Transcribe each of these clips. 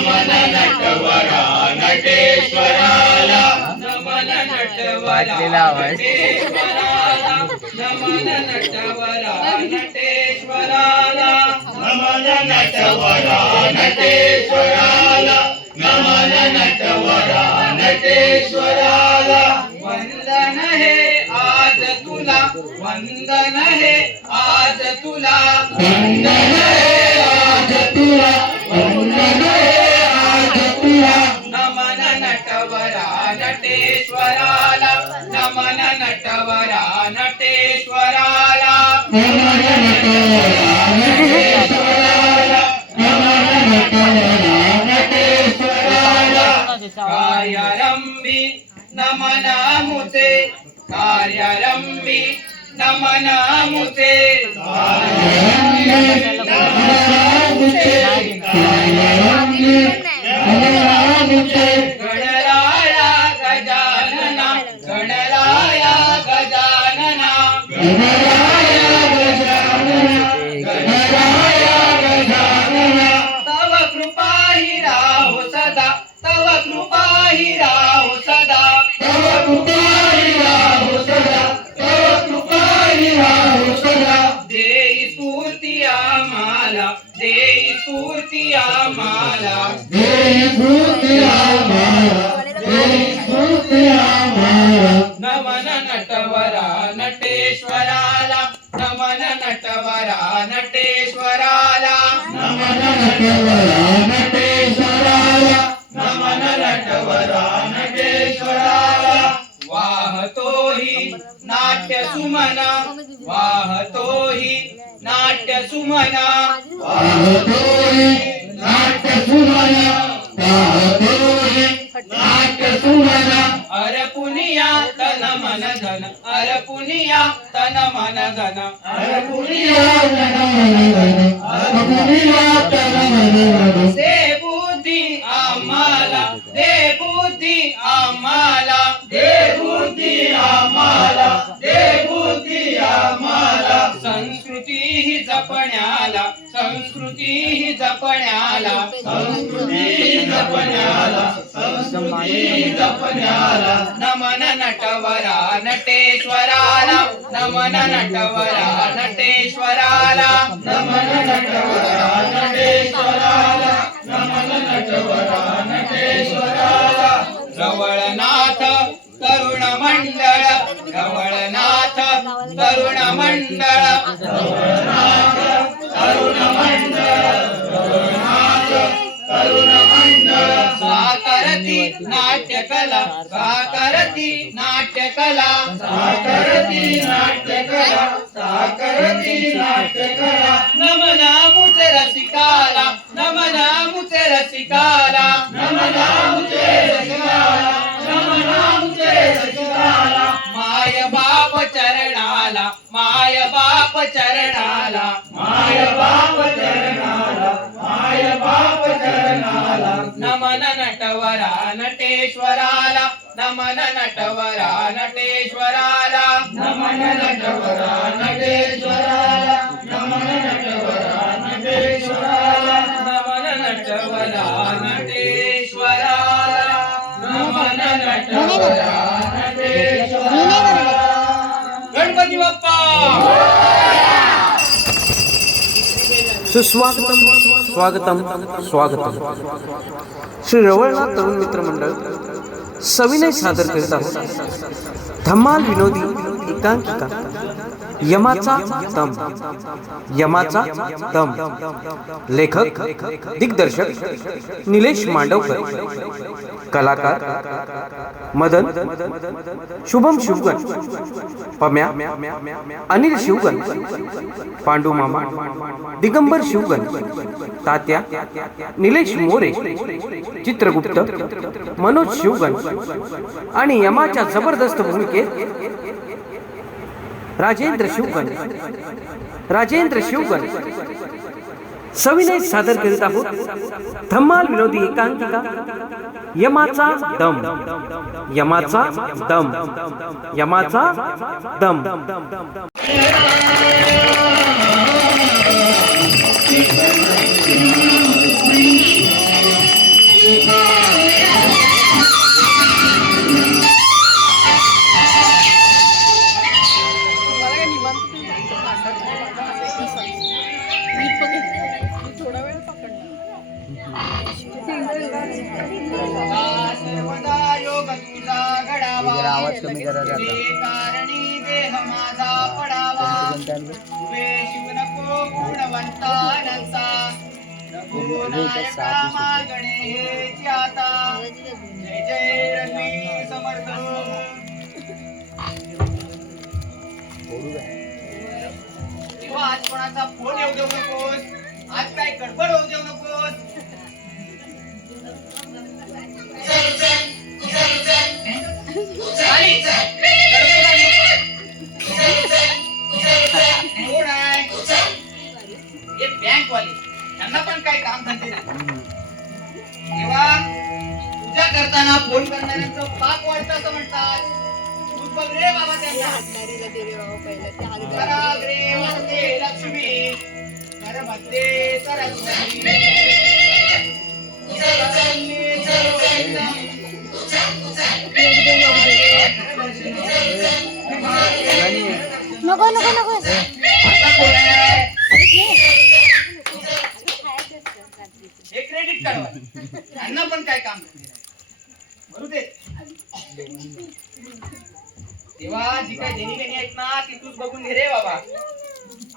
नमन नटवरा नटेश्वराला नमन नटवरा नटेश्वराला नमन नटवरा नटेश्वराला नमन नटवरा नटेश्वराला नमन नटवरा नटेश्वराला वंदन हे आज तुला वंदन हे आज तुला वंदन हे आज तुला वंदन हे आज तुला नमन नटवरा नटेश्वराला नमन नटवरा नटेश्वराला नमन नटवरा नटेश्वराला नमन नटवरा नटेश्वराला कार्यारंभी नमनामुते कार्यारंभी नमनामुते कार्यारंभी नमनामुते कार्यारंभी नमनामुते गणराया गजानना गणराया गजानना गणराया गजानना गणराया गजानना तव कृपा ही राहो सदा तव कृपा ही राहो सदा तव कृपा ही राहो सदा तव कृपा ही राहो सदा देई स्फूर्ती आम्हाला देई स्फूर्ती आम्हाला देई स्फूर्ती आम्हाला देई स्फूर्ती आम्हाला नमन नटवरा नटेश्वराला नमन नटवरा नटेश्वराला नमन नटवरा नटेश्वराला नमन नटवरा नटेश्वराला वाहतोही नाट्य सुमना वाहतोही नाट्य सुमना वाहतोही नाट्य सुमना वाहतोही नाट्य सुमना अर पुनिया तन मन धन अर पुनिया तन मन धन अर पुनिया तन मन धन अर पुनिया तन मन धन दे बुद्धी आम्हाला दे बुद्धी आम्हाला दे बुद्धी आम्हाला दे बुद्धी आम्हाला संस्कृती ही जपण्याला संस्कृती ही जपण्याला संस्कृती ही जपण्याला संस्कृती ही जपण्याला नमन नटवरा नटेश्वराला नमन नटवरा नटेश्वराला नमन नटवरा नटेश्वराला नमन नटवरा नटेश्वराला रवळनाथ तरुण मंडळ रवळनाथ तरुण मंडळ रवळनाथ तरुण मंडळ रवळनाथ तरुण मंडळ साकारती नाट्यकला साकारती नाट्यकला साकारती नाट्यकला साकारती नाट्यकला नमना मुचे रसिकाला नमना मुचे रसिकाला नमना मुचे रसिकाला नमना मुचे रसिकाला माय बाप चरणाला माय बाप चरणाला माय बाप चरणाला माय बाप चरणाला नमन नटवरा नटेश्वराला नमन नटवरा नटेश्वराला नमन नटवरा नटेश्वराला नमन नटवरा नटेश्वराला नमन नटवरा नटेश्वराला नमन नटवरा नटेश्वराला गणपती बाप्पा सुस्वागतम स्वागतम स्वागतम श्री रवळनाथ तरुण मित्र मंडळ सविनय सादर करीत आहोत धम्माल विनोदी एकांकिका यमाचा दम यमाचा दम लेखक दिग्दर्शक निलेश मांडवकर कलाकार मदन शुभम शिवगण पम्या अनिल शिवगण पांडू मामा दिगंबर शिवगण तात्या निलेश मोरे चित्रगुप्त मनोज शिवगण आणि यमाच्या जबरदस्त भूमिकेत राजेंद्र शिवगण सविनय सादर करीत आहोत धम्माल विनोदी एकांकिका यमाचा दम यमाचा दम यमाचा दम कमी करा जाता कारणी देह माझा पडावा तुझे शिव नको गुणवंतांचा रघुनायका मागणे हेची आता जय जय रघुवीर समर्थ तेव्हा आज कोणाचा फोन येऊ देऊ नकोस आज काय गडबड होऊ देऊ नकोस कोण आहे हे बँक वाले त्यांना पण काय काम धंदे नाही तेव्हा पूजा करताना फोन करणाऱ्यांचं पाप वाढतं असं म्हणतात तू बघ रे बाबा त्यांना कराग्रे वरदे लक्ष्मी करमध्ये सरस्वती नको नको नको आता कोण आहे हे क्रेडिट कार्ड त्यांना पण काय काम बरू दे तेव्हा जी काय देणी घेणी आहेत ना ती तूच बघून घे रे बाबा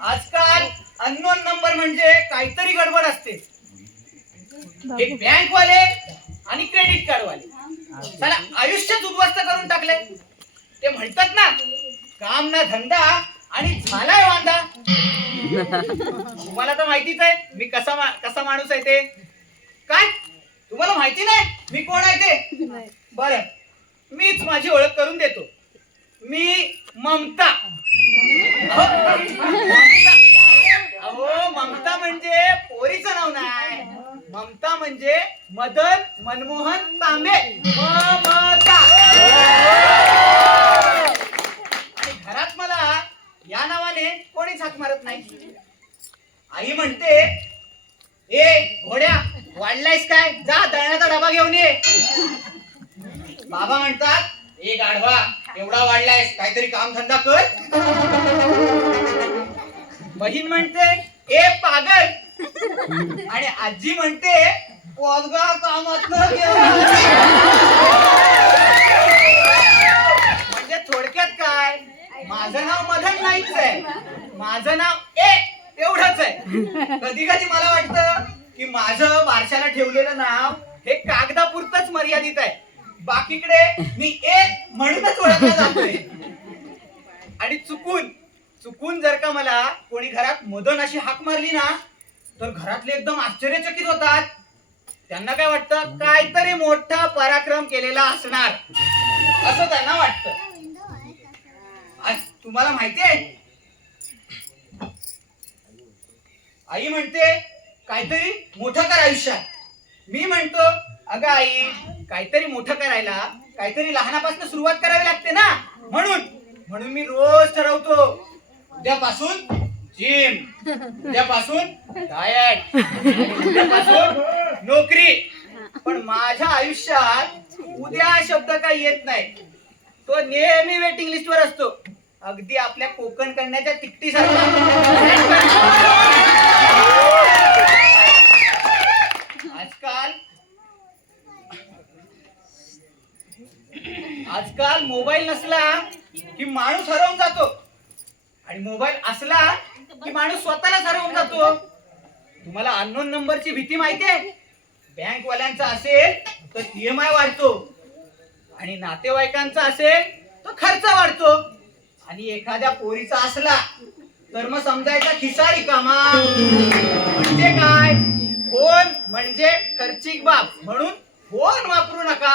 आजकाल अननोन नंबर म्हणजे काहीतरी गडबड असते एक बँक वाले आणि क्रेडिट कार्ड वाले त्याला आयुष्यच उद्ध्वस्त करून टाकले ते म्हणतात ना काम ना धंदा आणि झालाय वांदा तुम्हाला तर माहितीच आहे मी कसा माणूस आहे ते काय तुम्हाला माहिती नाही मी कोण आहे ते बरं मीच माझी ओळख करून देतो मी ममता अहो ममता म्हणजे पोरीचं नाव नाही ममता म्हणजे मदन मनमोहन तांबे ममता आणि घरात मला या नावाने कोणीच हाक मारत नाही आई म्हणते ए घोड्या वाढलायस काय जा दळण्याचा डबा घेऊन ये बाबा म्हणतात ए गाढवा एवढा वाढलायस काहीतरी काम धंदा कर बहीण म्हणते ए पागल आणि आजी म्हणते पोसगा कामात म्हणजे थोडक्यात काय माझं नाव मदन नाहीच आहे माझं नाव ए एवढंच आहे कधी कधी मला वाटतं की माझं बारशाला ठेवलेलं नाव हे कागदापुरतच मर्यादित आहे बाकीकडे मी ए म्हणूनच ओळखला जातोय आणि चुकून जर का मला कोणी घरात मदन अशी हाक मारली ना तर घरातले एकदम आश्चर्यचकित होतात त्यांना काय वाटतं काहीतरी मोठा पराक्रम केलेला असणार असं त्यांना वाटतं आज तुम्हाला माहिती आहे आई म्हणते काहीतरी मोठं कर आयुष्यात मी म्हणतो अगं आई काहीतरी मोठं करायला काहीतरी लहानापासून सुरुवात करावी लागते ना म्हणून मी रोज ठरवतो उद्यापासून जिम उद्यापासून डाएट उद्यापासून नोकरी पण माझ्या आयुष्यात उद्या शब्द काही येत नाही तो नेहमी वेटिंग लिस्ट वर असतो अगदी आपल्या कोकण कन्याच्या तिकटी आजकाल मोबाईल नसला की माणूस हरवून जातो आणि मोबाईल असला की माणूस स्वतःलाच हरवून जातो तुम्हाला अननोन नंबरची भीती माहिती आहे बँक वाल्यांचा असेल तर EMI वाढतो आणि नातेवाईकांचा असेल तर खर्च वाढतो आणि एखाद्या पोरीचा असला तर मग समजायचा खिसा रिकामा म्हणजे काय फोन म्हणजे खर्चिक बाब म्हणून फोन वापरू नका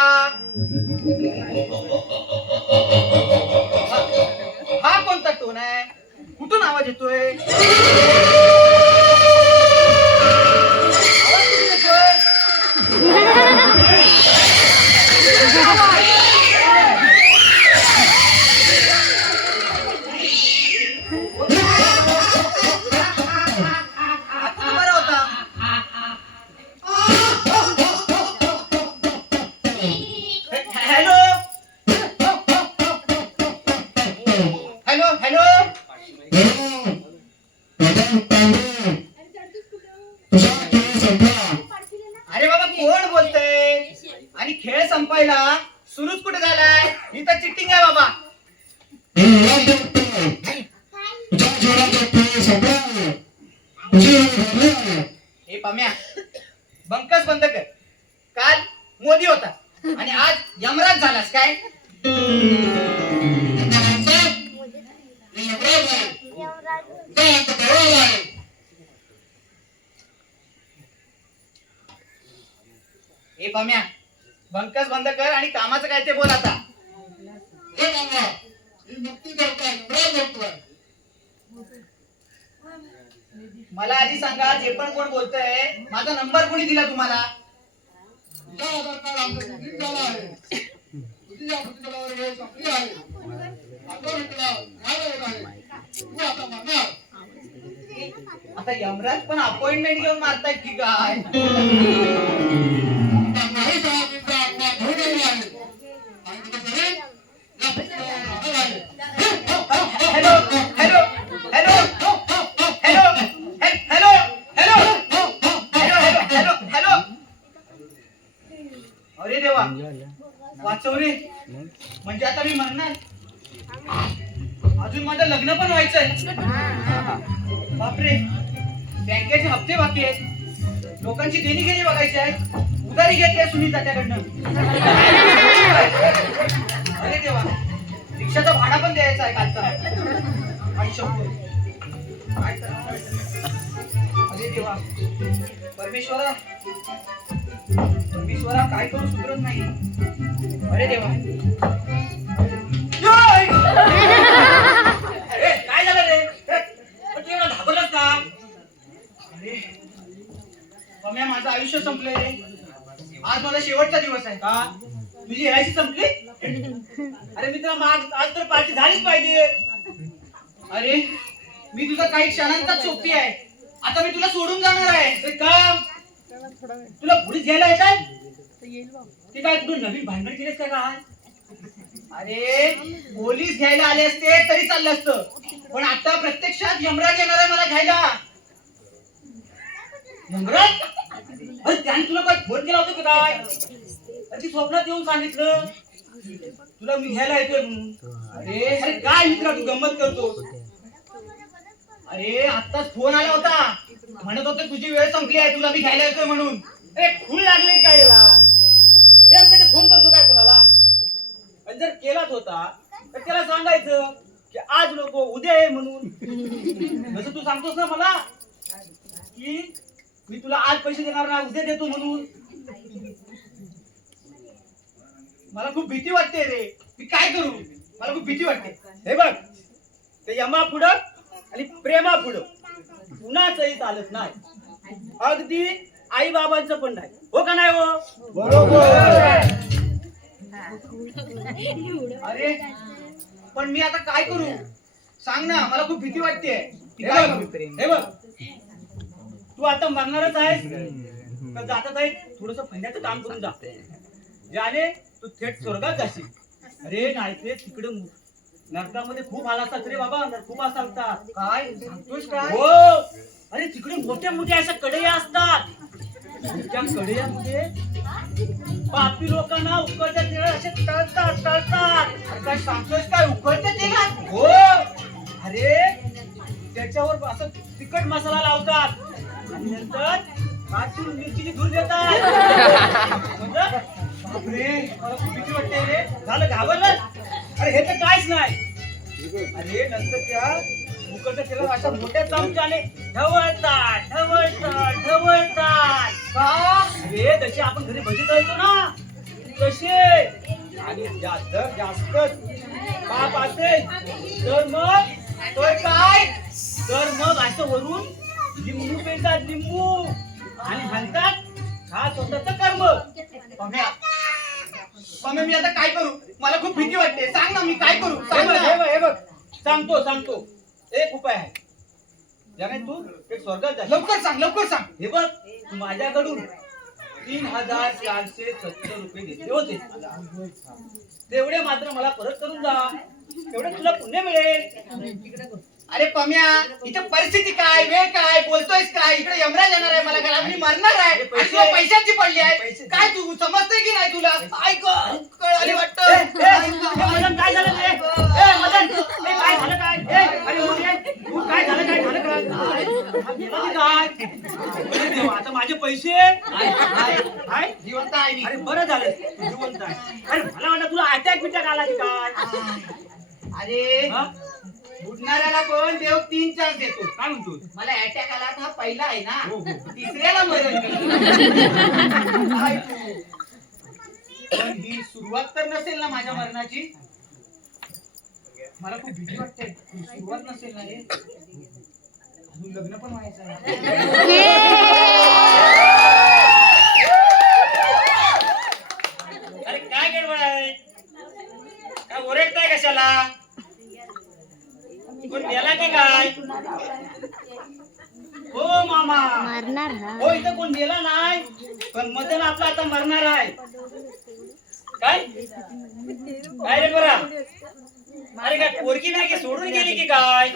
हा कोणता टोन आहे कुठून आवाज येतोय अरे बाबा कोण बोलतय आणि खेळ संपायला सुरूच कुठे झालाय ही तर चिटिंग आहे बाबा. हे पम्या बंकस बंद कर. काल मोदी होता आणि आज यमराज झालास काय? हे पम्या बंकस बंद कर आणि कामाचं काय ते बोल आता. मला आधी सांगा जे पण कोण बोलतंय माझा नंबर कोणी दिला तुम्हाला? आता यमराज पण अपॉइंटमेंट घेऊन मारतायत की काय? Hello hello hello hello hello hello hello hello. अरे देवा वाचव रे. म्हणजे आता मी म्हणणार अजून माझं लग्न पण व्हायचंय. बापरे बँकेचे हप्ते बाकी आहेत. लोकांची देणी घेणी बघायची आहे. उधारी घेतली सुनीता त्याकडनं. अरे देवा रिक्षाचा भाडा पण द्यायचा आहे कालचा. आणि काय करणार? अरे देवा परमेश्वरा परमेश्वरा काय करू सुधरत नाही. अरे देवा अरे काय झालं रे? घाबरलास का? अरे पम्या माझं आयुष्य संपलंय रे. आज माझा शेवटचा दिवस आहे. का तुझी एलआयसी संपली? अरे मित्रा आज तर पार्टी झालीच पाहिजे. अरे मी तुझा काही क्षणांचाच सोबती आहे. आता मी तुला सोडून जाणार आहे. का तुला पुढे घ्यायला येत आहे? ते काय तू नवीन भांडण केलेस का काय? अरे पोलीस घ्यायला आले असते तरी चाललं असतं. पण आता प्रत्यक्षात यमराज येणार आहे मला घ्यायला. यमराज? अरे त्याने तुला काय फोन केला होता का काय? ती स्वप्नात येऊन सांगितलं तुला मी घ्यायला येतोय म्हणून. अरे अरे काय मित्रा तू गंमत करतो. अरे आत्ताच फोन आला होता. म्हणत होते तुझी वेळ संपली आहे तुला मी घ्यायला येतोय म्हणून. अरे खून लागले काय याला? याकडे फोन करतो काय कोणाला? आणि जर केलाच होता तर त्याला सांगायचं की आज नको उद्या आहे म्हणून. जसं तू सांगतोस ना मला की मी तुला आज पैसे देणार ना उद्या देतो म्हणून. मला खूप भीती वाटते रे. मी काय करू? मला खूप भीती वाटते. हे बघ ते यमा पुढं आणि प्रेमा पुढं कुणाचंही चालत नाही. अगदी आई बाबांचं पण नाही. हो का नाही? हो बरोबर. अरे पण मी आता काय करू सांग ना. मला खूप भीती वाटते. हे बघ तू आता मरणारच आहेस तर जातात आहे थोडस फंद्याचं काम करून जा. ज्याने तू थेट स्वर्गात जाशील. अरे नाही ते तिकडे नरकामध्ये खूप हाल असतात रे बाबा. खूप असतात. काय सांगतोस काय? हो अरे तिकडे मोठ्या मोठ्या अशा कढया असतात. त्या कढयामध्ये पापी लोकांना उकळत्या तेलात असे तळतात. काय सांगतोस काय? उकळत्या तेलात? हो. अरे त्याच्यावर असं तिखट मसाला लावतात आणि नंतर काटून मिरचीची धूर देतात. बापरे मला खूप भीती वाटते रे. झालं घाबरलं? अरे हे तर काहीच नाही. अरे नंतर त्या उकळत्या तेलात अशा मोठ्या चमच्याने ढवळतात. अरे जसे आपण घरी भजी तळतो ना तसे. आणि जास्त पाप असेल तर मग असं वरून लिंबू पेटतात. लिंबू आणि म्हणतात हा स्वतःच कर्म. मम्मी मी आता काय करू? मला खूप भीती वाटते. सांग ना मी काय करू? हे बघ सांगतो एक उपाय आहे ज्याने तू एक स्वर्गात जा. लवकर सांग. हे बघ तू माझ्याकडून 3,470 रुपये घेतले होते. तेवढे मात्र मला परत करून जा. तेवढे तुला पुण्य मिळेल. अरे पम्या इथे परिस्थिती काय वेळ काय बोलतोयस काय? इकडे यमराज येणार आहे मला घरात. मी मरणार आहे. पैसे तुला पैशांची पडली आहे काय तू समजतंय की नाही तुला ऐक कळाली वाटतं मदन काय झालं रे? मदन काय झालं काय? अरे काय झालं काय? देवा, आता माझे पैसे आहे जिवंत आहे मी अरे बरं झालं जिवंत आहे. अरे मला वाटलं तुला अटॅक बिटॅक आला की काय? अरे हा? बुडणाऱ्याला पण देव 3 चान्स देतो काय म्हणतो? मला अटॅक आला तर हा पहिला आहे ना हो, हो. तिसऱ्याला मरण काय तू? पण ही सुरुवात तर नसेल ना माझ्या मरणाची मला खूप भीती वाटते ही सुरुवात नसेल ना रे अजून लग्न पण व्हायचं आहे. अरे काय गडबड आहे? काय ओरडताय कशाला? कोण मेला की काय? हो मामा मारणार ना हो इथं कोण गेला नाही पण मदन आपला आता मरणार आहे. काय काय रे बरा? अरे काय पोरगी नाही सोडून गेली की काय?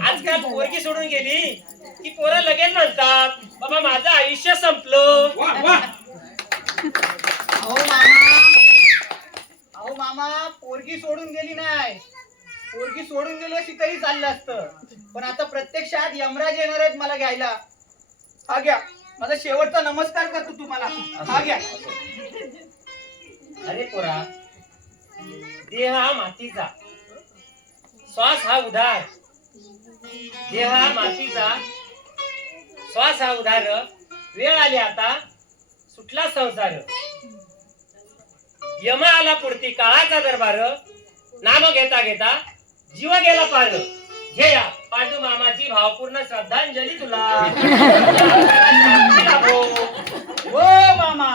आजकाल पोरगी सोडून गेली की पोरं लगेच म्हणतात बाबा माझं आयुष्य संपलं. अहो मामा पोरगी सोडून गेली नाही पोरगी सोडून गेली अशी तरी चाललं असतं पण आता प्रत्यक्षात यमराज येणार आहेत मला घ्यायला हा घ्या माझा शेवटचा नमस्कार करतो तुम्हाला हा घ्या अरे पोरा देह हा मातीचा श्वास हा उधार देह हा मातीचा श्वास हा उधार वेळ आली आता सुटला संसार यमा आला पुढती काळाचा दरबार नाम घेता घेता जीव गेला पार घ्या पांडू मामाची भावपूर्ण श्रद्धांजली तुला हो मामा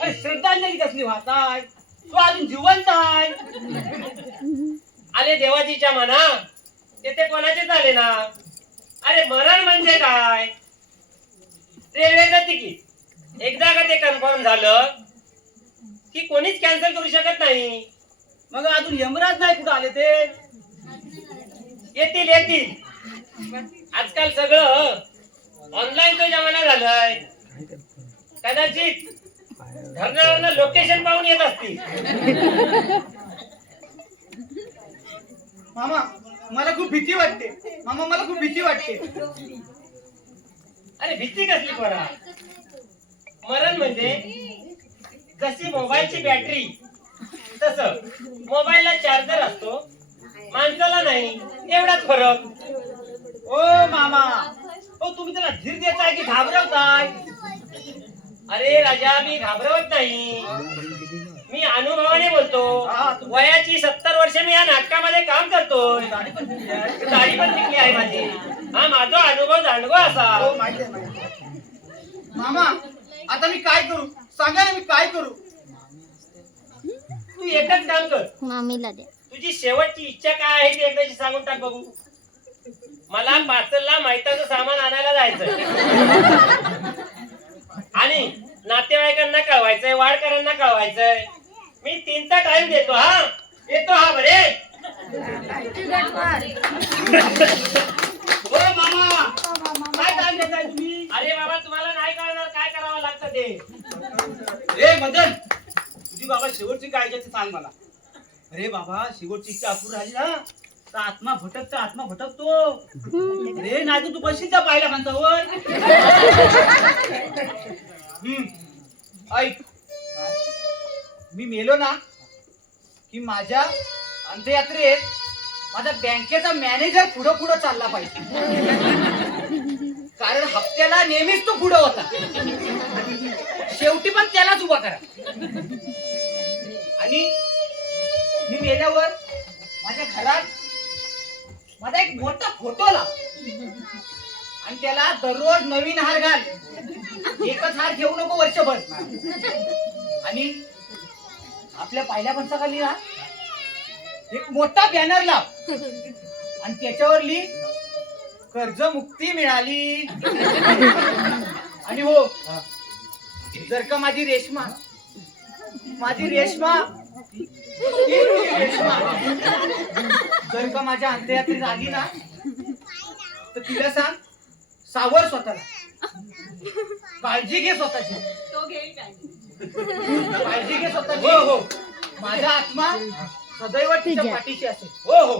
अरे श्रद्धांजली कसली वाहताय तू अजून जिवंत आहे आले देवाजीच्या मना तेथे कोणाचेच आले ना अरे मरण म्हणजे काय रेल्वेचं तिकीट एकदा का ते कन्फर्म झालं की कोणीच कॅन्सल करू शकत नाही मग अजून यमराज नाही कुठं आले ते येतील आजकाल सगळं ऑनलाईनचा जमाना झालाय कदाचित धरणावरनं लोकेशन पाहून येत असतील मामा मला खूप भीती वाटते मामा मला खूप भीती वाटते अरे भीती कसली पोरा मरण म्हणजे जशी मोबाईलची बॅटरी तस मोबाईलला चार्जर असतो माणसाला नाही एवढाच फरक ओ मामा ओ तुम्ही त्याला धीर देताय की घाबरवताय अरे राजा मी घाबरवत नाही मी अनुभवाने बोलतो वयाची 70 वर्ष मी या नाटकामध्ये काम करतोय दाढी पण टिकली आहे माझी हा माझा अनुभव जाणगो असा मामा आता मी काय करू सांगा ना मी काय करू तू एकच काम कर मामीला द्या तुझी शेवटची इच्छा काय आहे ती एकदाची सांगून टाक बघू मला पाचलला माहिताचं सामान आणायला जायचंय आणि नातेवाईकांना कळवायचंय वाडकऱ्यांना कळवायचंय मी 3चा टाइम देतो हा येतो हा बरे हो मामा काय टाइम देताय तुम्ही अरे बाबा तुम्हाला नाही कळणार काय करावं लागतं ते ए मदन तुझी बाबा शेवटची काय इच्छा सांग मला अरे बाबा शेवटची इच्छा अपूर्ण राहिली ना तर आत्मा भटकतो रे नाही तर तू बशील त्या पाहिल्या माणसावर ऐक मी मेलो ना की माझ्या अंत्ययात्रेत माझा बँकेचा मॅनेजर पुढं चालला पाहिजे कारण हप्त्याला नेहमीच तो पुढं होता शेवटी पण त्यालाच उभा करा आणि मी मेल्यावर माझ्या घरात माझा एक मोठा फोटो लाव आणि त्याला दररोज नवीन हार घाल एकच हार घेऊ नको वर्षभर आणि आपल्या पाहिल्या पंचाखाली ना एक मोठा बॅनर लाव आणि त्याच्यावर लिह कर्जमुक्ती मिळाली आणि हो जर का माझी रेश्मा जर का माझ्या अंत्ययात्रेत आली ना तर तिला सांग सावर स्वतःला काळजी घे स्वतःची. काळजी घे स्वतःची. हो हो माझा आत्मा सदैव तिच्या पाठीशी असेल. हो हो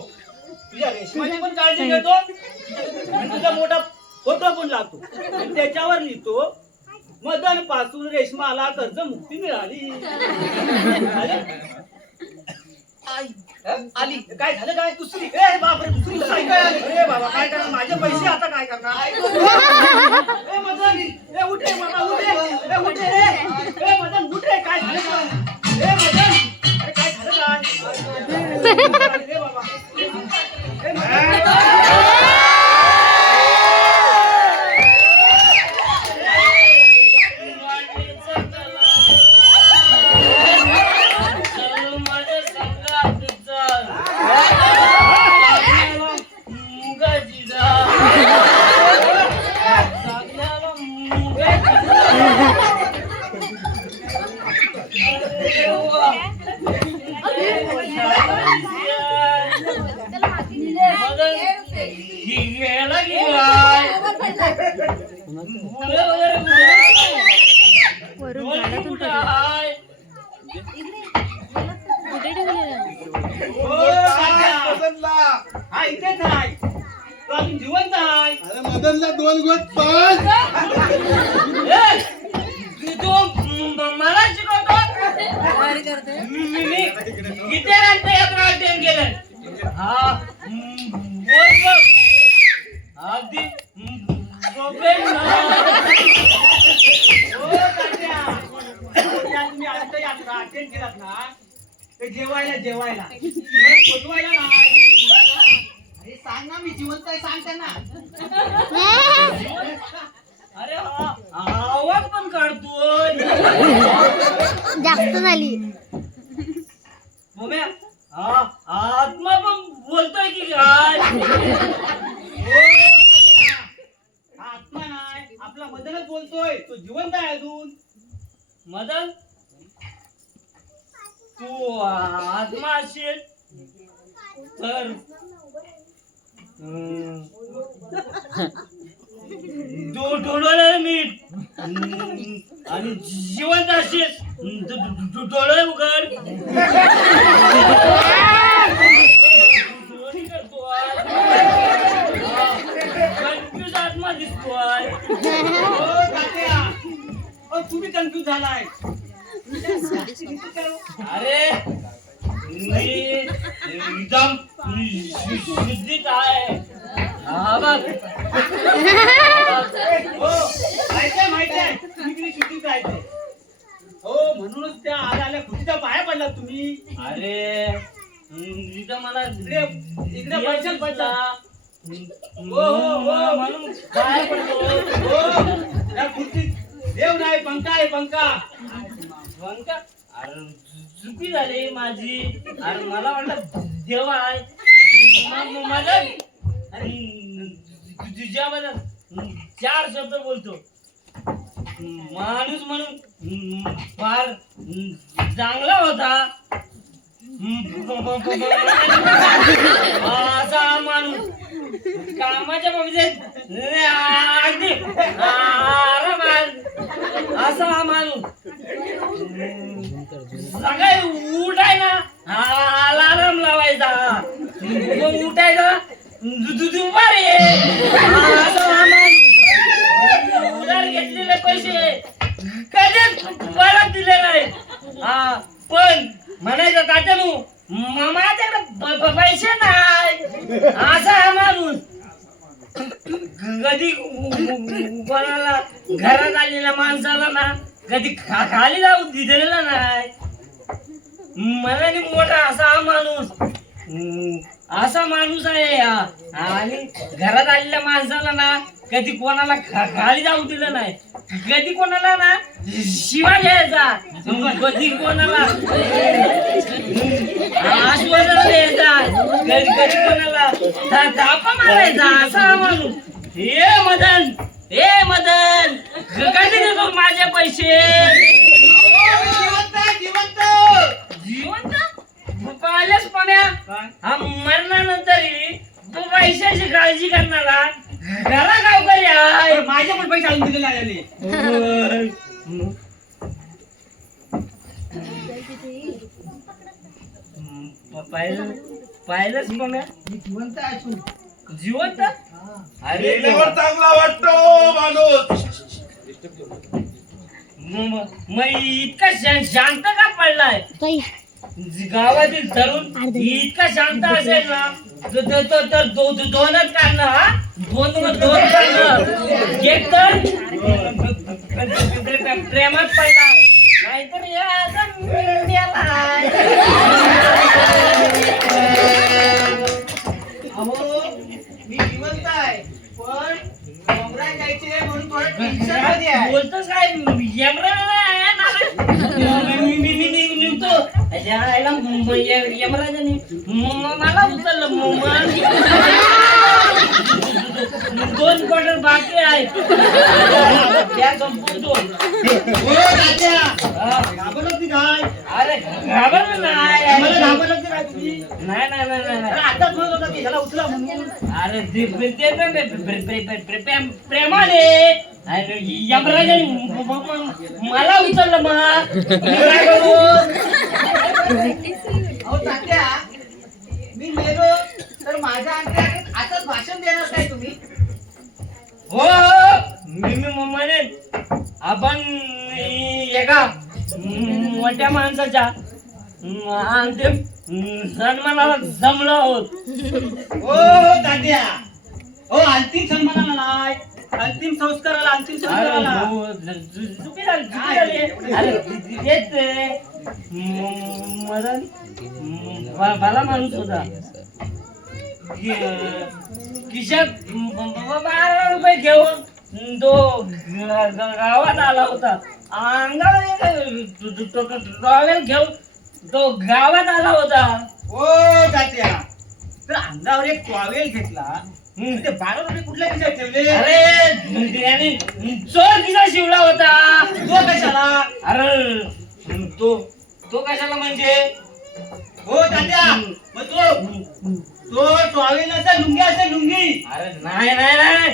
तुझ्या रेशमाची पण काळजी घेतो आणि तुझा मोठा फोटो पण लागतो आणि त्याच्यावर लिहितो मदन पासून रेशमाला कर्जमुक्ती मिळाली. आली काय झालं काय दुसरी ए बापरे दुसरी काय आली अरे बाबा काय करणार माझे पैसे आता काय करणार ए मदन ए उठे बाबा उठे ए उठे रे ए मदन उठे काय झालं काय ए मदन अरे काय झालं काय रे बाबा ए मदन हा इथेच आहे तो अजून जिवंत आहे. अरे मदनला 2 गोट पाच. मला शिकवतो मी गिटारांचं यात्राटन केलं हा बोल बघ अगदी तुम्ही आता यात्रा अटेंड केलात ना ते जेवायला पोचवायला नाही. अरे सांग ना मी जिवंत आहे सांग त्यांना. अरे हा आवाज पण काढतोय जास्त झाली. मोम्या हा आत्मा पण बोलतोय की काय आत्मा नाही आपला मदनच बोलतोय तो जिवंत आहे अजून. मदन तू आत्मा असेल तर डोळ्याला मीठ आणि जिवंत असेल डोळे उघड. कन्फ्युज आत्मा दिसतोय. तुम्ही कन्फ्युज झालाय. अरे मी एकदम शुद्धीत आहे. हा बघ हो माहिती आहे तुम्ही शुद्धीत आहे ते. हो म्हणूनच त्या आल्या खुशीच्या पाया पडला तुम्ही. अरे इथं मला इकडे पैशात पडला. हो हो हो म्हणून पाया पडतो. हो त्या खुर्चीत देव नाही पंखा आहे पंखा. अरे चुकी झाली माझी. अरे मला वाटलं देव आहे माझा तुझ्याबद्दल 4 शब्द बोलतो. माणूस म्हणून फार चांगला होता असा माणूस कामाच्या बाबतीत अगदी असा माणूस सकाळी उठायला अलार्म लावायचा उठायचा दुपारी उधार घेतलेले पैसे कधीच परत दिले नाही. पण म्हणायचं तात्यानू माझ्याकडे पैसे नाही असा हा माणूस. कधी कोणाला घरात आलेल्या माणसाला ना कधी खाली जाऊ दिलेला नाही. मनाने मोठा असा हा माणूस असा माणूस आहे. आणि घरात आलेल्या माणसाला ना कधी कोणाला खाली जाऊ दिलं नाही. कधी कोणाला ना शिवा घ्यायचा कधी कोणाला आश्वासन द्यायचा कधी कधी कोणाला धापा मारायचा असा माणूस. हे मदन कधी देतो माझे पैसे. जिवंत पाहिलंच पण्या हा मरणानंतरही तू पैशाची काळजी करणारा घरा गावकरी आहे. माझे पण पैसे आणून दिलेले आहे. पाहिलंच मग जिवंत आहे तू. जिवंत अरे गेल्यावर चांगला वाटतो माणूस. मग इतका शांत का पडलाय ताई, गावातील तरुण इतका शांत असेल ना तर दोनच काढणं हा दोन काढणं एक तर प्रेमात पडला नाहीतर या असं मेंढ्याला. अहो मी जिवंत आहे पण डोंगरात जायचे म्हणून थोडं टेन्शन मध्ये आहे. बोलतोस काय मी निघतो यायला यमराजाने मला उचललं दोन क्वार्टर बाकी आहे त्या संपवतो. हो तात्या, घाबरत नाही काय? अरे घाबरलं नाही. मला घाबरत नाही काय तुम्ही? नाही नाही नाही नाही अरे आताच म्हणत होता की ह्याला उचला म्हणून. अरे प्रेमाने यमराजाने मला उचललं मग मी काय करू? अहो तात्या, मी मेलो तर माझ्या अंतर्गत आताच भाषण देणार काय तुम्ही? हो मी म्हणेन आपण एका मोठ्या माणसाच्या अंतिम सन्मानाला जमलो आहोत. हो तात्या, हो अंतिम सन्मानाला नाही, अंतिम संस्काराला, अंतिम अरे संस्काराला. हो, चुकी झाली. अरे तेच ते. मदन भला माणूस होता. खिशात 12 रुपये घेऊन तो गावात आला होता. अंगावर टॉवेल घेऊन तो गावात आला होता. हो तात्या, तर अंगावर एक टॉवेल घेतला. ते 12 रुपये कुठल्या खिशात ठेवले? अरे त्याने चोर किसा शिवला होता. तो कशाला? अरे तो कशाला म्हणजे? हो तात्या, मग तो टॉवेल असेल, लुंगी असेल, लुंगी. अरे नाही नाही नाही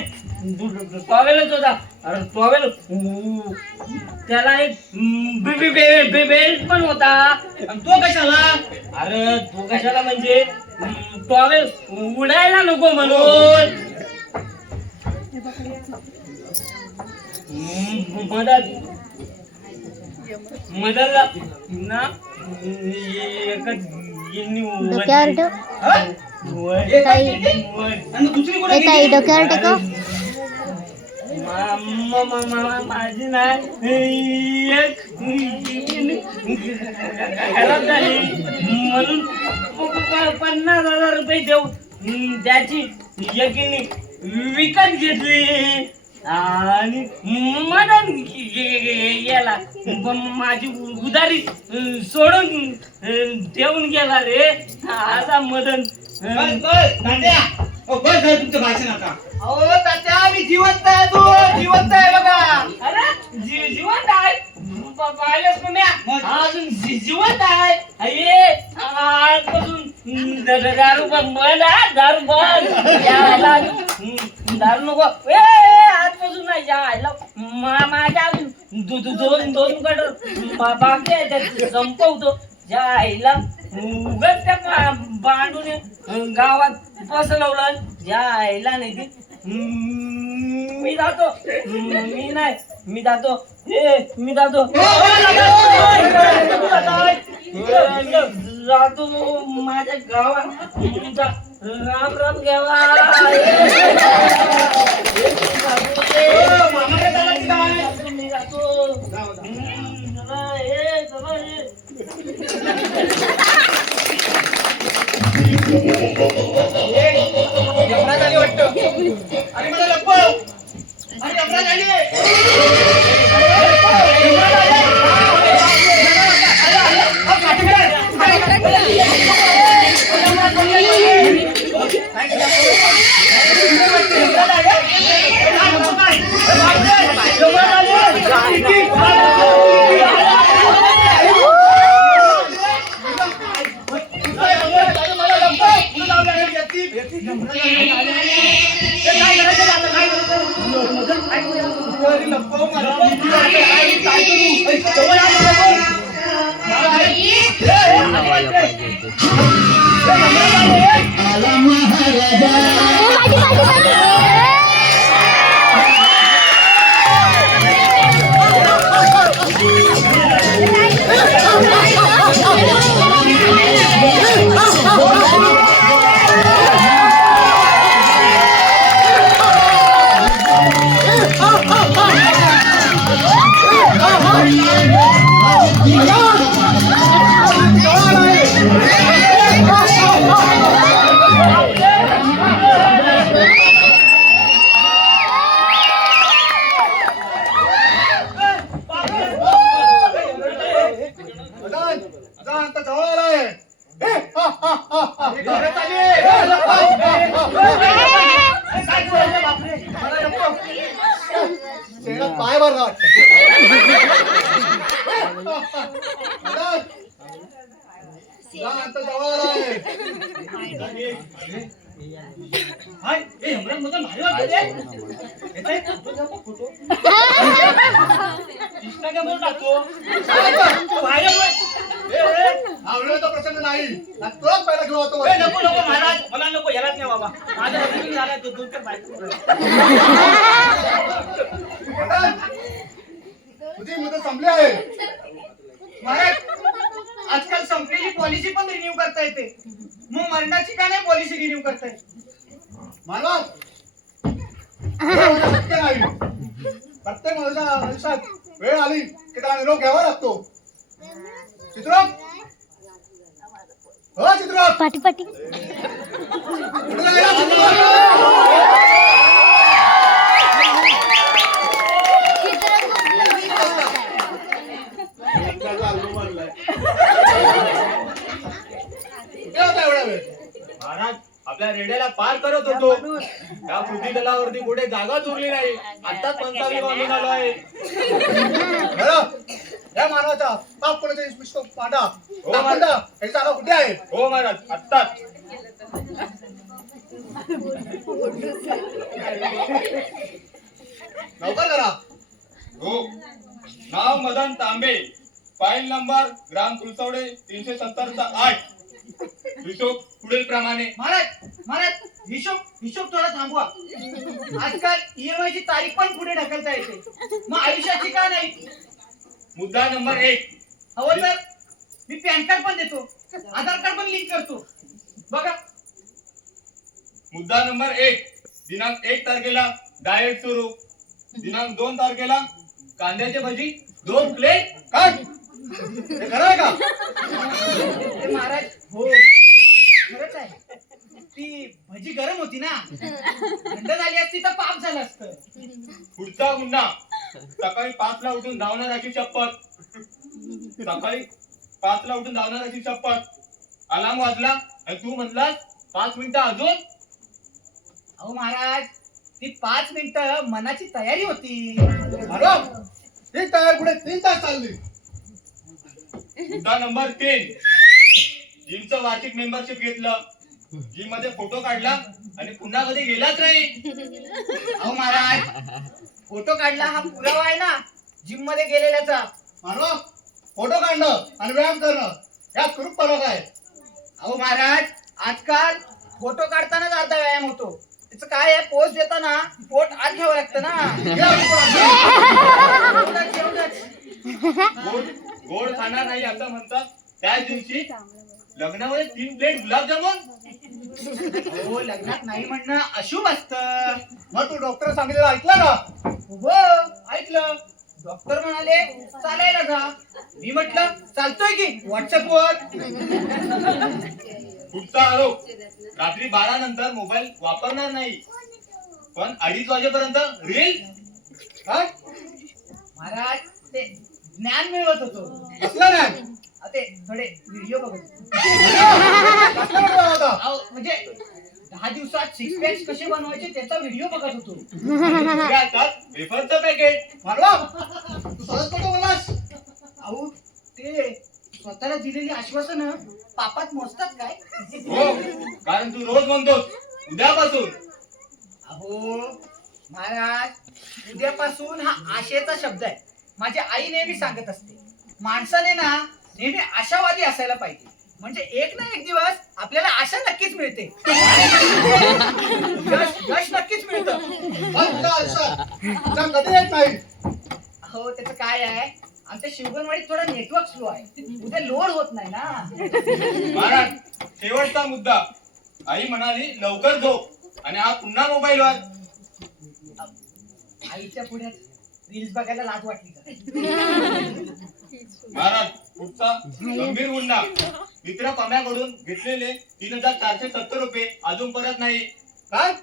टॉवेलच होता. अरे टॉवेल त्याला एक बेल्ट पण होता. आणि तो कशाला? अरे तो कशाला म्हणजे टॉवेल उडायला नको म्हणून. मदरला ना एकच डोक्यावर ठेव. एक ताई. आणि दुसरी कुठे ए ताई, गेली? डोक्यावर टेको. माझी नाही एक खराब झाली म्हणून 50,000 रुपये देऊन त्याची एकीने विकत घेतली आणि मदन गेला. माझी उधारी सोडून देऊन गेला रे असा मदन. बस बस तात्या, हो बस झालं तुमचं भाषण आता. अहो तात्या, मी जिवंत आहे, तू जिवंत आहे बघा. अरे जिवंत आहे पाहिलंच तुम्ही अजून जिवंत आहे. अये आजपासून दारू बंद दारू बंद यायला दारू नको. ए आजपासून नाही जायला माझ्या अजून दोन गट बाकी आहे त्यात संपवतो. ज्या आईला उगाच त्या बांधून गावात पसरवलं. ज्या आईला नाही ती मी जातो. मी जातो. मी जातो. जातो माझ्या गावात राम राम घ्यावा. मी जातो. यमराज आली वाटतं. अरे मला लपव. अरे यमराज आली. मला लपव. पाय भरला वाटतं. आता जवळ आलाय. आवडीचा प्रसंग नाही. तोच पहिला घेऊ होतो. नको नको महाराज, मला नको, यालाच नाही बाबा. माझा हजरी झाला तो दूर कर बायको. तुझी मुदत संपली आहे. महाराज, आजकाल संपलेली पॉलिसी पण रिन्यू करता येते. मग मरणाची का नाही पॉलिसी रिन्यू करता येते? मला शक्य नाही. प्रत्येक माणसाच्या आयुष्यात वेळ आली की त्याला निरोप घ्यावा लागतो. चित्रप, हो चित्रप, पाटी पाटी कुठे गेला चित्रप? महाराज आपल्या रेड्याला पार करत होतो. त्या पृथ्वी तलावरती कुठे जागाच उरली नाही. आताच 55 वाजून आलो आहे. या मानवाचा पाप कोणाचा पुष्प पांडा हो, हे जागा कुठे आहे? हो महाराज, आत्ताच. लवकर करा. हो. नाव मदन तांबे, फाईल नंबर ग्राम तुळसवडे 370/8. हिशोब पुढील प्रमाणे. महाराज हिशोब थोडा थांबवा. आजकाल EMI ची तारीख पण पुढे ढकलता येते. मग आयुष्याची का नाही? मुद्दा नंबर 1. हवं तर मी पॅन कार्ड पण देतो, आधार कार्ड पण लिंक करतो. बघा. मुद्दा नंबर 1. दिनांक 1 तारखेला डाएट सुरू. दिनांक 2 तारखेला कांद्याचे भजी 2 प्लेट. काय हे खरं आहे का? ते महाराज, हो खरंच आहे. ती भजी गरम होती ना, थंड झाली असती तर पाप झालं असतं. पुढचा गुन्हा. सकाळी 5 ला उठून धावणाऱ्याची शपथ. सकाळी 5 ला उठून धावणाऱ्याची शपथ. अलार्म वाजला आणि तू म्हणलास 5 मिनिटं अजून. अहो महाराज, ती 5 मिनिटं मनाची तयारी होती. ती तयार पुढे 3 तास चालली. मुद्दा नंबर 3. जिमचं वार्षिक मेंबरशिप घेतलं. जिम मध्ये फोटो काढला आणि पुन्हा कधी गेलाच नाही. अहो महाराज, फोटो काढला हा पुरावा आहे ना जिम मध्ये गेलेल्याचा. फोटो काढणं आणि व्यायाम करणं यात खूप फरक आहे. अहो महाराज, आजकाल फोटो काढतानाच अर्धा व्यायाम होतो. त्याचं काय आहे, पोज देताना पोट आत घ्यावं लागतं ना. गोड खाणार नाही असं म्हणतात. त्याच दिवशी लग्नामध्ये 3 प्लेट गुलाबजामुन. हो, लग्नात नाही म्हणणं अशुभ असतं. मग तू डॉक्टर सांगितलं ऐकलं का? हो ऐकलं. डॉक्टर म्हणाले चालायला जा. मी म्हटलं चालतोय की व्हॉट्सअपवर. पुढचा आरोप. रात्री 12 नंतर मोबाईल वापरणार नाही, पण 2:30 वाजेपर्यंत रील. काय महाराज, ते ज्ञान मिळवत होतो. कसलं ज्ञान? ते थोडे व्हिडिओ बघत होतो. म्हणजे 10 दिवसात 6 पॅक्स कसे बनवायचे त्याचा व्हिडिओ बघत होतो. वेफरचं पॅकेट. तू सहज कुठं बोलास? अहो, ते स्वतःला दिलेली आश्वासनं पापात मोजतात काय? हो, कारण तू रोज म्हणतोस उद्यापासून. अहो महाराज, उद्यापासून हा आशेचा शब्द आहे. माझी आई नेहमी सांगत असते, माणसाने ना नेहमी आशावादी असायला पाहिजे, म्हणजे एक ना एक दिवस आपल्याला आशा नक्कीच मिळते. यश नक्कीच मिळतं. कधी येत नाही. हो, त्याचं काय आहे, आमच्या शिवगणवाडीत थोडा नेटवर्क स्लो आहे, उद्या लोड होत नाही ना. महाराज, शेवटचा मुद्दा. आई म्हणाली लवकर झोप आणि हा पुन्हा मोबाईलवर. आईच्या पुढ्यात रील्स बघायला लाज वाटली का? महाराज, पुढचा गंभीर गुन्हा. मित्र पम्याकडून घेतलेले 3470 रुपये अजून परत नाही. काय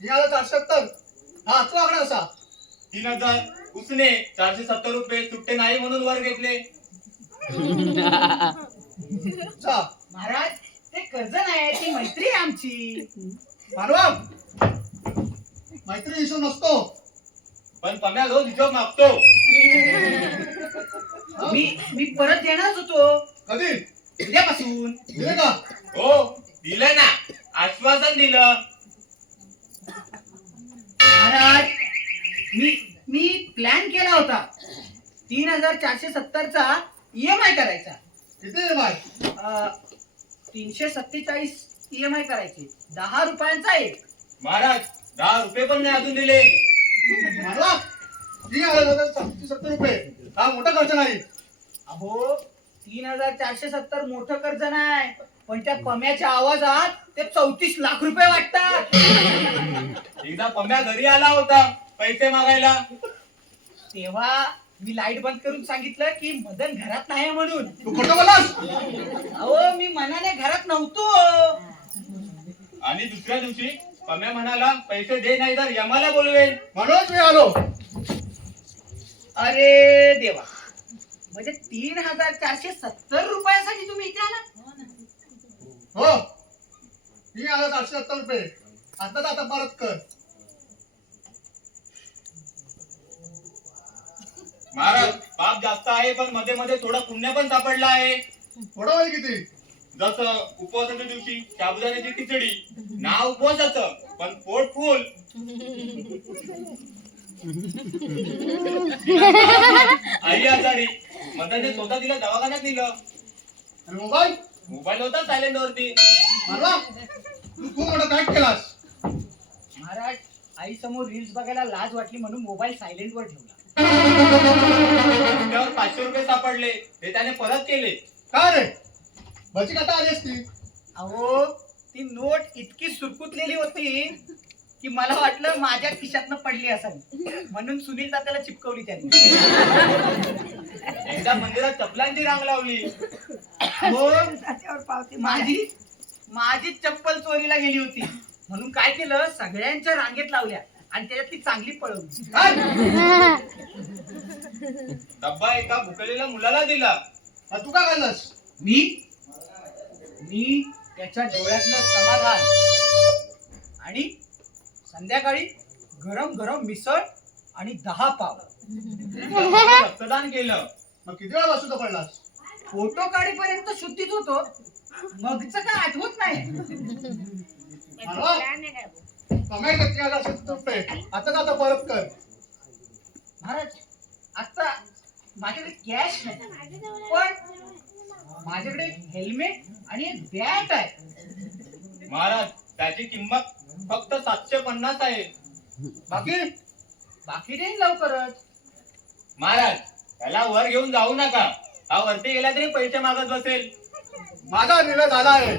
3470? हा तो आकडा असा. 3000 उसने 470 रुपये सुट्टे नाही म्हणून वर घेतले. चा महाराज, ते कर्ज नाही, ती मैत्री आहे आमची. मानवा, मैत्री इशू नसतो. पण पम्या रोज हिशोब मागतो. मी परत देणारच होतो कधी उद्यापासून. दिले का? हो, दिलं ना, आश्वासन दिलं. महाराज, मी प्लॅन केला होता 3470चा EMI करायचा. किती EMI? 347 EMI करायचे, 10 रुपयांचा एक. महाराज, 10 रुपये पण नाही अजून दिले. मानवा, 3070 रुपये हा मोठा खर्च नाही. अहो, 3470 मोठं कर्ज नाही, पण त्या पम्याच्या आवाजात ते 34 लाख रुपये वाटतात. एकदा पम्या घरी आला होता पैसे मागायला. तेव्हा मी लाईट बंद करून सांगितलं की मदन घरात नाही म्हणून. तू खोटं बोलास. अहो, मी मनाने घरात नव्हतो. आणि दुसऱ्या दिवशी पम्या म्हणाला पैसे दे नाही तर यमाला बोलवेल. म्हणूनच मी आलो. अरे देवा, म्हणजे 3470 रुपयासाठी तुम्ही इथे आला? हो, 3470 रुपये आता परत कर. महाराज, पाप जास्त आहे पण मध्ये मध्ये थोडा पुण्य पण सापडला आहे. थोडा वेळ किती? जसं उपवासाच्या दिवशी साबुदाण्याची खिचडी. नाव उपवासाचं पण पोट फुल. आई आजारी, मदनने स्वतः तिला दवाखान्यात नेलं. आणि मोबाईल? मोबाईल होता सायलेंट वरती. मानवा, तू खूप मोठा काय केलास. महाराज, आई समोर रील्स बघायला लाज वाटली म्हणून मोबाईल सायलेंट वर ठेवला. रस्त्यावर 500 रुपये सापडले, ते त्याने परत केले. काय रे, बची कथा आली असती. अहो, ती नोट इतकी सुरकुतलेली होती की मला वाटलं माझ्या खिशातनं पडली असावी, म्हणून सुनील तात्याला चिपकवली त्यांनी. एकदा मंदिरात चपलांची रांग लावली. हो, माझी चप्पल चोरीला गेली होती, म्हणून काय केलं, सगळ्यांच्या रांगेत लावल्या आणि त्याच्यातली चांगली पळवली. काय? डब्बा एका भुकलेल्या मुलाला दिला. तू काय खाल्लंस? मी त्याच्या डोळ्यातलं समाधान आणि संध्याकाळी गरम गरम मिसळ आणि 10 पाव. रक्तदान केलं. मग किती वेळा बसून पडलास? फोटो काढीपर्यंत शुद्धीत होतो, मगच काय आठवत नाही. मानवा, कमाई किती आला 70 रुपये आता परत कर. महाराज, आता माझ्याकडे कॅश नाही, पण माझ्याकडे हेल्मेट आणि एक बॅट आहे. महाराज, त्याची किंमत फक्त 750 आहे. बाकी देईन लवकरच. महाराज, त्याला वर घेऊन जाऊ नका. हा वरती गेला तरी पैसे मागत बसेल. माझा निर्णय झाला आहे.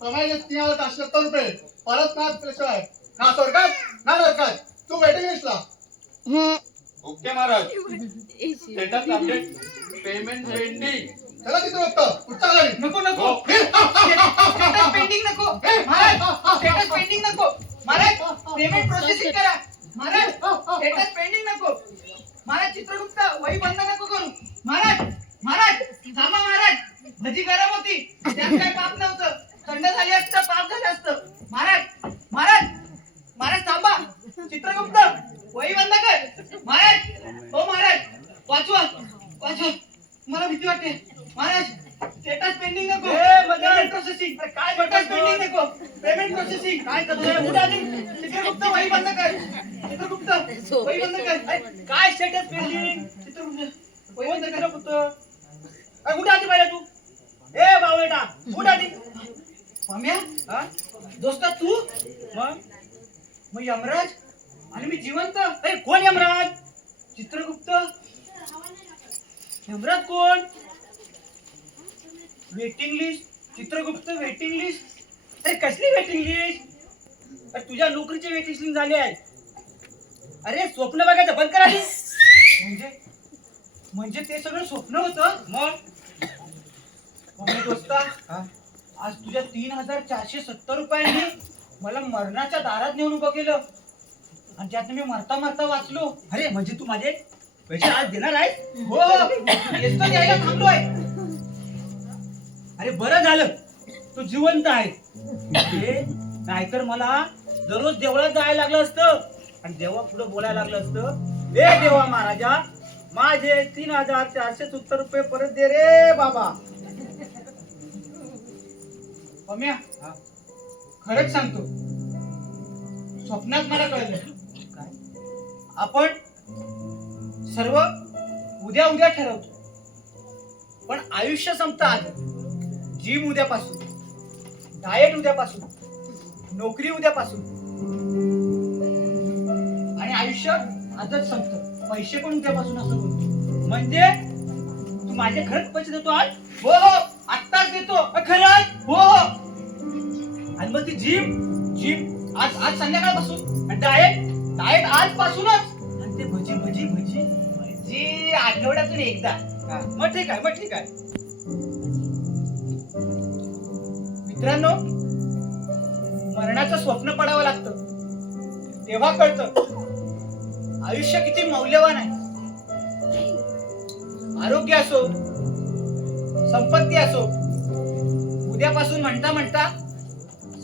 कमाई 3470 रुपये परत ना केल्याशिवाय ना स्वर्गात ना नरकात. तू वेटिंग लिस्टला. ओके महाराज. Status update, payment pending. त्याला किती वाजता पुढचा गाडी. नको नको, हो. स्टेटस पेंडिंग नको. महाराज, स्टेटस पेंडिंग नको. महाराज, पेमेंट प्रोसेसिंग करा. महाराज, स्टेटस पेंडिंग नको. महाराज, चित्रगुप्त वही बंद नको करू. महाराज थांबा. महाराज, भजी गरम होती, त्यात काय पाप नव्हतं. थंड झाली असतं पाप झालं असतं. महाराज थांबा. चित्रगुप्त वही बंद कर. महाराज वाचवा. मला भीती वाटते. महाराज, स्टेटस पेंडिंग नको. Payment processing. काय स्टेटस पेंडिंग नको, पेमेंट प्रोसेसिंग. काय करतोय? चित्रगुप्त वही बंद कर. काय स्टेटस पेंडिंग? कोण चित्रगुप्त? अरे कुठे आधी पाहिजे तू? ए बावळेटा कुठे आधी? पम्या हा? दोस्ता तू मग मग यमराज आणि मी जिवंत. अरे कोण यमराज? चित्रगुप्त यमराज कोण? Waiting list. Chitragupta waiting list. अरे कसली वेटिंग लिस्ट? अरे तुझ्या नोकरीची वेटिंग लिस्ट झाली आहे. अरे स्वप्न बघायचं बंद कर आधी. म्हणजे म्हणजे ते सगळं स्वप्न होतं. मग पम्या दोस्ता आज तुझ्या 3470 रुपयांनी मला मरणाच्या दारात नेऊन उभं केलं आणि त्यात मी मरता मरता वाचलो. अरे म्हणजे तू माझे पैसे आज देणार आहे? हो येतो द्यायला थांबलोय. अरे बरं झालं तू जिवंत आहे. नाहीतर मला दररोज देवळात जायला लागलं असतं आणि देवा पुढे बोलायला लागलं असतं, ए देवा महाराजा माझे 3470 रुपये परत दे रे बाबा. पम्या खरंच सांगतो स्वप्नात मला कळलं आपण सर्व उद्या उद्या ठरवतो पण आयुष्य संपतं आज. जिम उद्यापासून, डाएट उद्यापासून, नोकरी उद्यापासून आणि आयुष्य आजच संपतं. पैसे पण उद्यापासून असं बोलतो. म्हणजे तू माझे खरंच पैसे देतो आज? हो हो आत्ताच देतो. खरंच? हो हो आणि मग ती जिम जिम आज आज संध्याकाळपासून. आणि डाएट डाएट आजपासूनच. आणि ते भजी भजी भजी. जी आठवड्यातून एकदा. मग ठीक आहे, मग ठीक आहे. मित्रांनो मरणाचं स्वप्न पडावं लागतं तेव्हा कळतं आयुष्य किती मौल्यवान आहे. आरोग्य असो, संपत्ती असो, उद्यापासून म्हणता म्हणता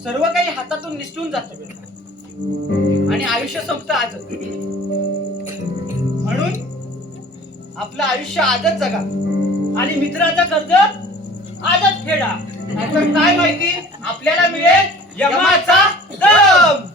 सर्व काही हातातून निसटून जातं आणि आयुष्य संपतं आजच. म्हणून आपलं आयुष्य आजच जगा आणि मित्राचा कर्ज आजच फेडा. नाहीतर काय माहिती आपल्याला मिळेल यमाचा दम.